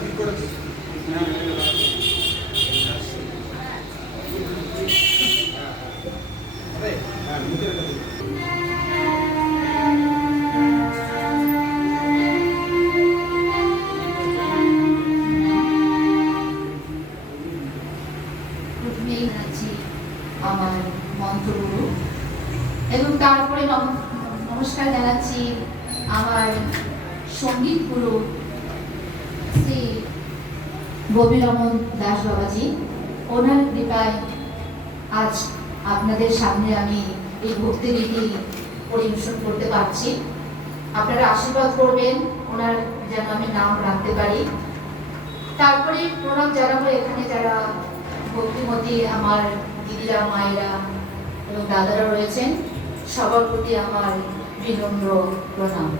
ঠিক করেছে। প্রথমেই জানাচ্ছি আমার মন্ত্রগুরু এবং তারপরে নমস্কার জানাচ্ছি আমার সঙ্গীত গুরু শ্রী গভীরমন দাস বাবাজি। ওনার কৃপায় আজ আপনাদের সামনে আমি এই ভক্তিগীতি পরিবেশন করতে পারছি। আপনারা আশীর্বাদ করবেন ওনার যেন আমি নাম রাখতে পারি। তারপরে প্রণাম জানাবো এখানে যারা ভক্তিমতী আমার দিদিরা, মায়েরা এবং দাদারা রয়েছেন, সবার প্রতি আমার বিনম্র প্রণাম।